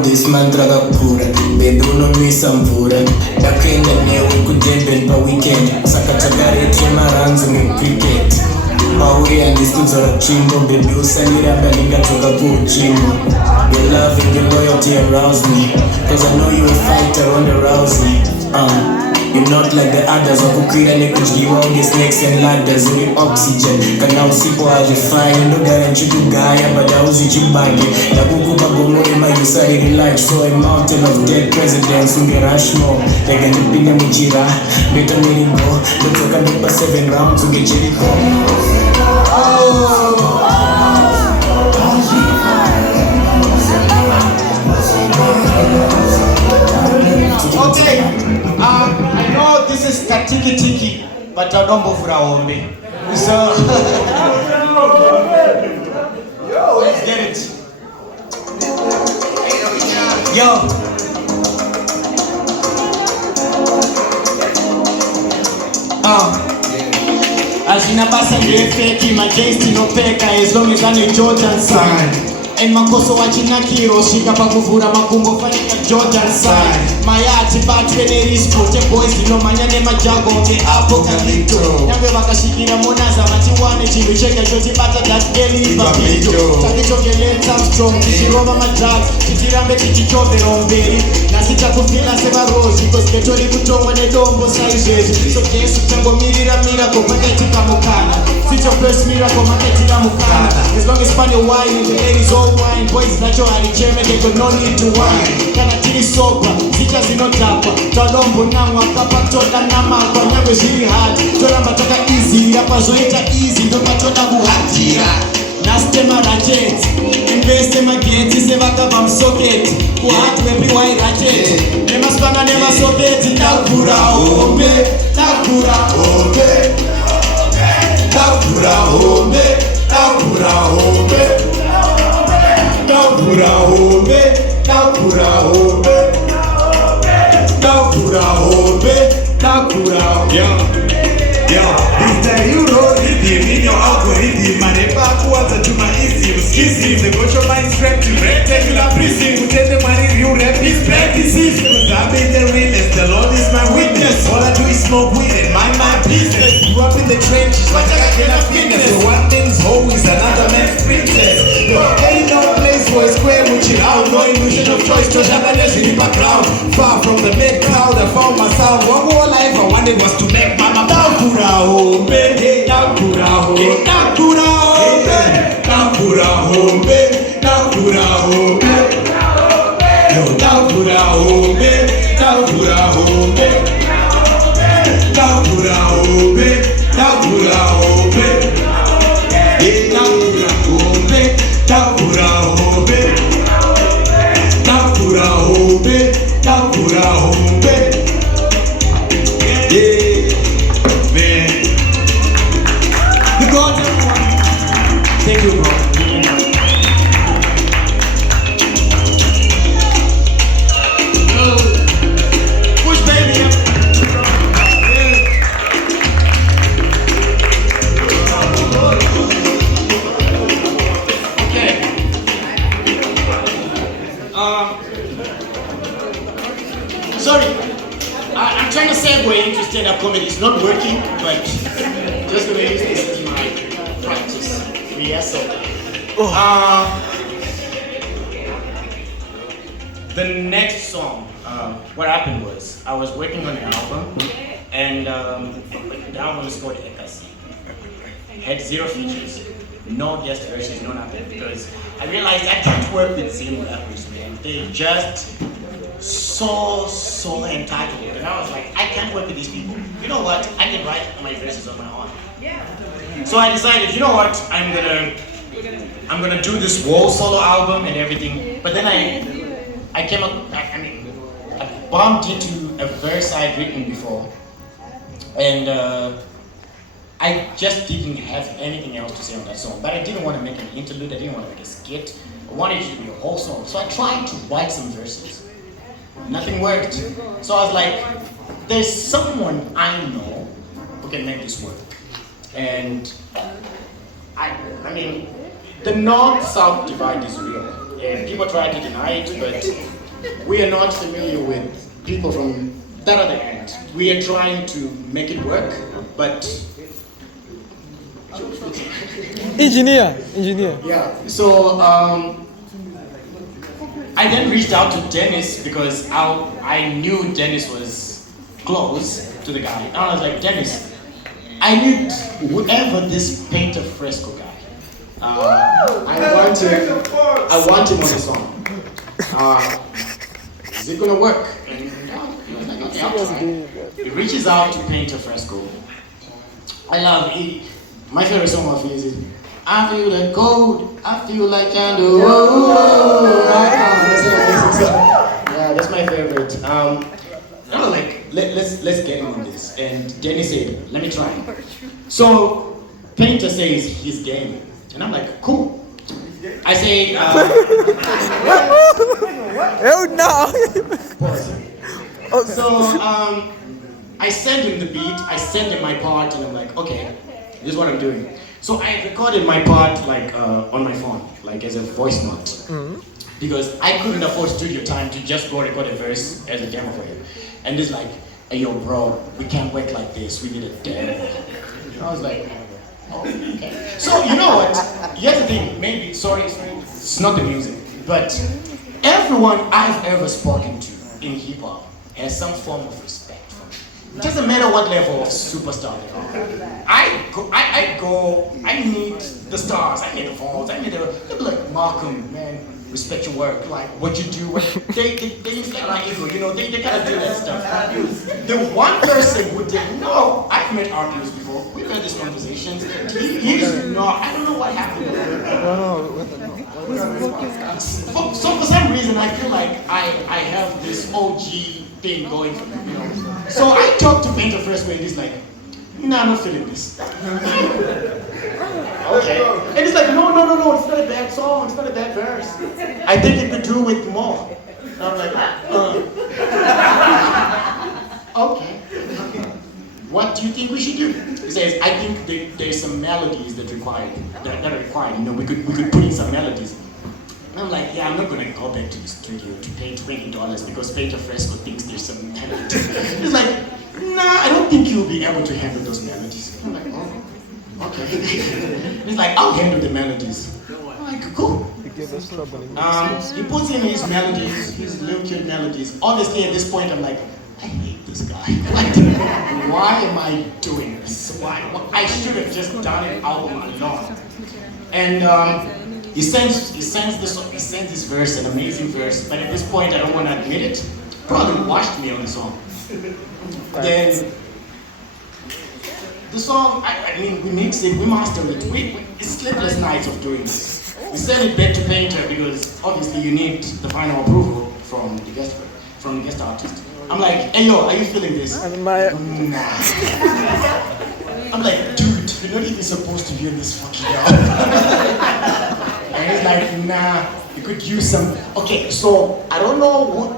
This mantra kapura baby unomisa mvura ndakwenda newe kudeben pa weekend saka takarete maranzi cricket mauya ndisikudzora chimbo baby usaniramba ndingadzoka kuchimbo your love and your loyalty arouse me cause I know you a fighter on the rousey you're not like the others wakukwira nekudyiwa unge snakes and ladders uri oxygen kana usipo hazvifai ndogara nchikugaya but hauzichibage ndakukupa gomo remayusariri life so a mountain of dead presidents unge rushmore rega ndipinde muchira ndoita miringo ndodzoka ndopa 7 rounds unge jeriko Okay, I know this is tiki, but I don't move around me. So, let's get it. Yo. Ashina basa ngefeki, majesty no peka, as long as I need Jordan sign. And makoso wachinakiro shika pakuvura makumbo fanika Jordan sign. Mayati batwe nerispo te boys inomanya nemajago nge apocalypto nyambe vakashikira monaza vatiwane chinhu chega chotibata that eliva pito takichokeleta strong tichirova madrugs tichirambe tichichovera umberi nasi takufila sevarozi cause getori kutongwa nedombo saizvezvi so jesu tangomirira miracle maketikamukana sit your first miracle maketikamukana as long as pane wine the ladies all wine boys nacho harichemekeko no need to wine kana tiri sober zinotapa tadombo namwa kapatoda namakwa nyambe zviri hati toramba taka easy yapazoita easy ndopatoda kuhatira nastema ratchet investe magetsi sevakabva musoketi kuhati wepiwai ratchet nemaspana nemasoketi takura hombe takura hombe takura hombe takura hombe takura hombe takura hombe takura hombe takura Yo, it's the Euro rhythm in your algorithm. Manepa kuanza tuma easy, uskizi. The gosho mind straight to rectangular prism. Utende money, you rap his practices. Cause I've been the realest, the Lord is my witness. All I do is smoke weed and mind my business. Grew up in the trenches, but I cannot fitness. So one thing's always another man's princess. Ain't no place for a square which is out. No illusion of choice, to shabba in the background. Far from the big crowd, I found my sound. One more life I wanted was to make mama takura hombe, takura hombe, takura hombe, takura hombe, takura hombe, yo takura hombe, takura hombe, takura hombe, takura hombe, takura hombe, takura hombe, takura hombe, takura hombe. Thank you, bro. Push, baby. Okay. Sorry, I'm trying to segue into stand-up comedy. It's not working, but just gonna use this as my practice rehearsal. The next song, what happened was I was working on an album, and the album was called Ekasi. Had 0 features, no guest versions, no nothing, because I realized I can't work with Zim rappers, man. They just so entitled, and I was like, I can't work with these people. You know what? I can write my verses on my own. So I decided, you know what? I'm gonna do this whole solo album and everything. But then I bumped into a verse I'd written before, and I just didn't have anything else to say on that song. But I didn't want to make an interlude. I didn't want to make a skit. I wanted it to be a whole song. So I tried to write some verses. Nothing worked. So I was like, there's someone I know who can make this work. And I mean, the North-South divide is real. And people try to deny it, but we are not familiar with people from that other end. We are trying to make it work, but... Engineer. Yeah, so I then reached out to Dennis because I knew Dennis was close to the guy. And I was like, Dennis, I need whoever this painter fresco guy. I want him on the song. Is it gonna work? And he was like, okay, I'll try. He reaches out to painter fresco. My favorite song of his is I feel the cold, I feel like candle. Yeah, that's my favorite. I was like, let's get him on this. And Danny said, let me try. So Painter says he's game. And I'm like, cool. I say, Oh no! So I send him the beat, I send him my part, and I'm like, okay, this is what I'm doing. So I recorded my part like on my phone, like as a voice note. Because I couldn't afford studio time to just go record a verse as a demo for him. And he's like, hey yo bro, we can't work like this, we need a demo. I was like, oh, okay. So you know what, here's the thing, maybe, sorry, it's not the music, but everyone I've ever spoken to in hip hop has some form of respect for me. It doesn't matter what level of superstar they are. I need the stars, I need the phones, I need the people like Malcom, man, respect your work, like what you do, they inflate my ego, you know, they kind of do that stuff. The one person who did, no, I've met Arpius before, we've had these conversations, he's not, I don't know what happened. So for some reason I feel like I have this OG thing going for me, you know. So I talked to Painter Fresco and he's like, nah, I'm not feeling this. Okay. And he's like, no, it's not a bad song, it's not a bad verse. I think it could do with more. And I'm like, okay. What do you think we should do? He says, I think there's some melodies that are required, you know, we could put in some melodies. And I'm like, yeah, I'm not gonna go back to the studio to pay $20 because Painter Fresco thinks there's some melody. He's like, nah, I don't think you'll be able to handle those melodies. I'm like, oh, okay. He's like, I'll handle the melodies. I'm like, cool. He puts in his melodies, his little cute melodies. Obviously at this point I'm like, I hate this guy. Like, why am I doing this? Why? I should have just done an album alone. And he sends this verse, an amazing verse, but at this point I don't want to admit it. Probably watched me on the song. Then the song, I mean, we mix it, we master it. It's sleepless nights of doing this. We send it back to Painter because obviously you need the final approval from the guest artist. I'm like, hey yo, are you feeling this? Nah. I'm like, dude, you're not even supposed to be on this fucking album. And he's like, nah, you could use some. Okay, so I don't know what,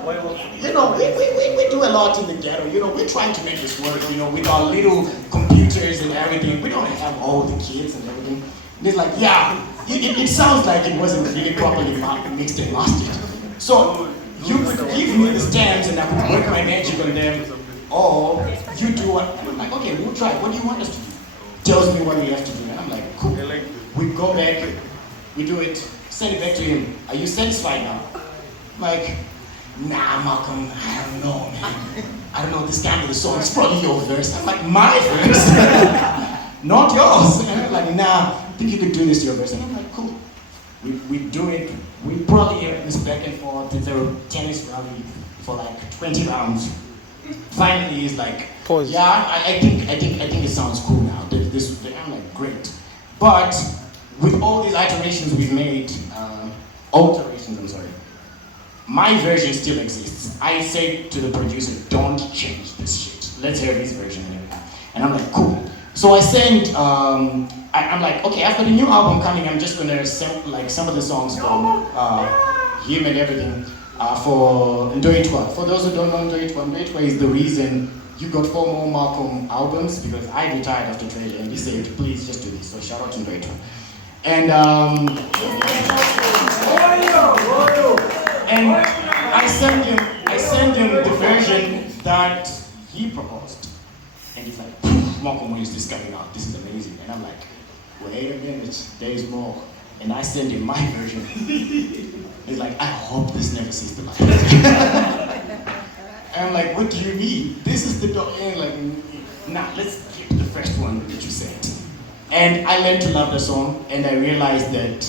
you know, we do a lot in the ghetto, you know, we're trying to make this work, you know, with our little computers and everything. We don't have all the kids and everything. And he's like, yeah, it sounds like it wasn't really properly mixed and mastered. So you could give me the stems and I could work my magic on them, or you do what? I'm like, okay, we'll try. What do you want us to do? Tells me what we have to do, and I'm like, cool. We go back, we do it, send it back to him. Are you satisfied now? I'm like, nah, Malcom, I don't know, man. I don't know, this kind of the song is probably your verse. I'm like, my verse? Not yours. And I'm like, nah, I think you could do this your verse. And I'm like, cool. We do it. We probably hear this back and forth. It's a tennis rally for like 20 rounds. Finally, he's like, pause. Yeah, I think it sounds cool now. I'm like, great. But with all these iterations we've made, alterations, I'm sorry, my version still exists. I say to the producer, don't change this shit. Let's hear his version. And I'm like, cool. So I sent, I'm like, okay, I've got a new album coming. I'm just gonna sample like some of the songs from him and everything for Ndoitwa. For those who don't know Ndoitwa is the reason you got 4 more Malcom albums, because I retired after Trailer and he said, please just do this. So shout out to Ndoitwa. And I sent him the version that he proposed. And he's like, Malcom, when is this coming out? This is amazing. And I'm like, wait a minute, there is more. And I sent him my version. He's like, I hope this never sees the light. And I'm like, what do you mean? This is the dog. And like, nah, let's keep the first one that you sent. And I learned to love the song, and I realized that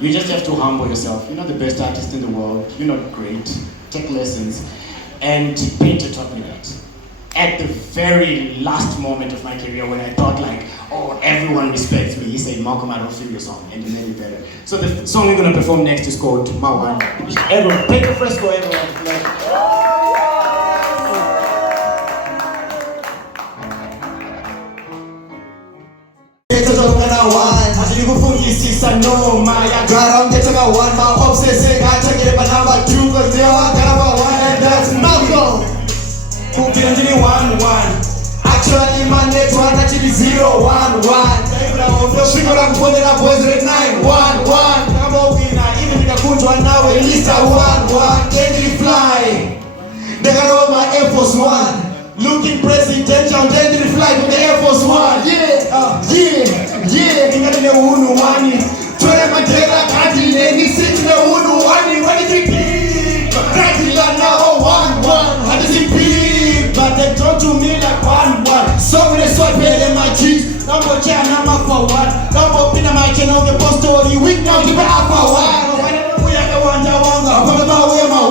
you just have to humble yourself. You're not the best artist in the world. You're not great. Take lessons and paint a top of that. At the very last moment of my career, when I thought like, oh, everyone respects me, he said, Malcom, I don't feel your song, and it made it better. So the song we're gonna perform next is called Mawan. Everyone, take a fresco, everyone. Sisa no maya garam getaka one my obsessing I take it but number 2 cause they are number 1 and that's Malcom. Who can do 1-1? Actually my network actually 0-1-1. Figure I'm putting up boys at 9-1-1. Come on winner, even if I put one now at least a 1-1. Can you fly? They got all my Air Force One. Looking presidential, then they fly with the Air Force One. Yeah. Inga ni unu wani. Tore majela kati ni siti na unu wani. Wani kipi? Kati la now 1-1. How does it be? But they talk to me like 1-1. So when they swipe here my cheeks, number chair number for what? Number pin my channel the post story. Week now give it up for what? We are the one that wanga. What about we my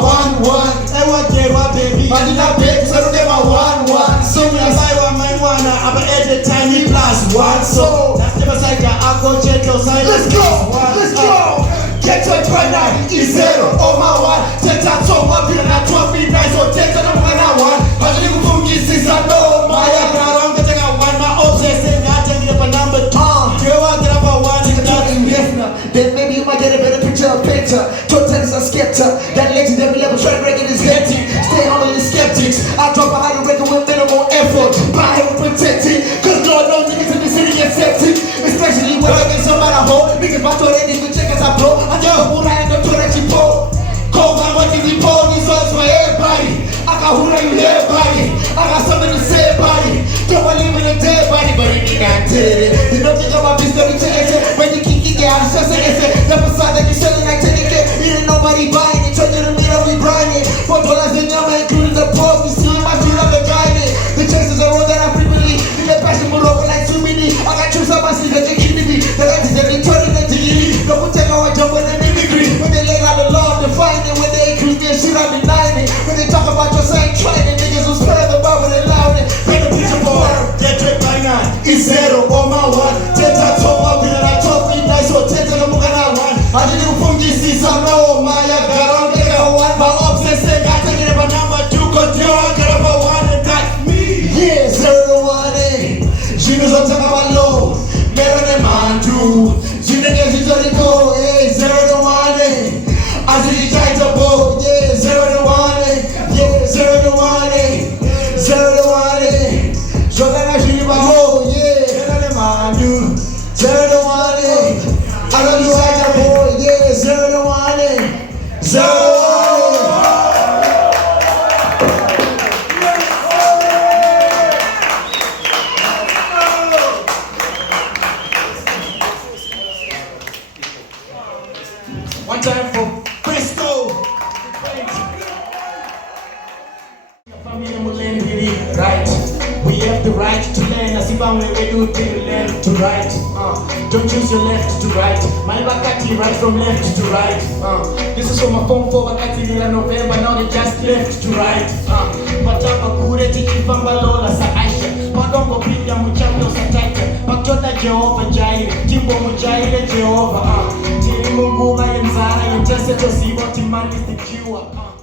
1-1? I want baby. I did not beg, so I don't get my 1-1. So me as I want my one, I'm at the tiny plus 1. So that's the side I go check your side. Let's go. Get to it right now. Is 0. Oh my 1. Take that so up here and I 12 nice. So take that I'm gonna 1. But you go from this is I know my around the thing I want my obsessing. I take it up a number 2. You want to have a 1 in that. Then maybe you might get a better picture. Total is a skeptic. That legendary level track record is empty. Stay humble and skeptics. I drop a higher record with minimal effort. But I will protect it. Cause Lord knows niggas in the city get septic. Especially when I get somebody home. Niggas my toilet niggas check as I blow. I just who I ain't no toilet you pull. Cold man what you pull. These songs for everybody. I got who I you everybody. I got something to say buddy. Don't believe in a dead body. But you can't tell it. You don't think about this story to it. When you keep it out, it's just like I said. The facade that you selling like take it. You ain't nobody buying it. Turn to the middle, we grinding. $4 in number, including the pros. We see my feet on the guiding. The chances are road that I frequently. You get passion, but over like 2 minutes. I got troops on my sleeve that they keep me. The light is every turning into you. Don't take our jump when they mimicry. When they lay out the law, define it. When they accuse their shit, I'm denying it. When they talk about your same training, niggas will spread the Bible and loud it. Bring the picture for get trip by 9. It's 0 on my 1. Take that top up, and I top me nice. So take that I'm gonna 1. I didn't from this is I know my God. right. We have the right to learn. As if I'm ready to left to right. Don't choose your left to right. My bakati right from left to right. This is from my phone for bakati in November. Now they just left to right. Patapa kure tikipamba lola sa Aisha. Madongo pida muchamdo sa taita. Patota Jehovah Jaire. Timbo mujaire Jehovah. Tiri mungu ba yenzara. Yentese to see what man is the cure.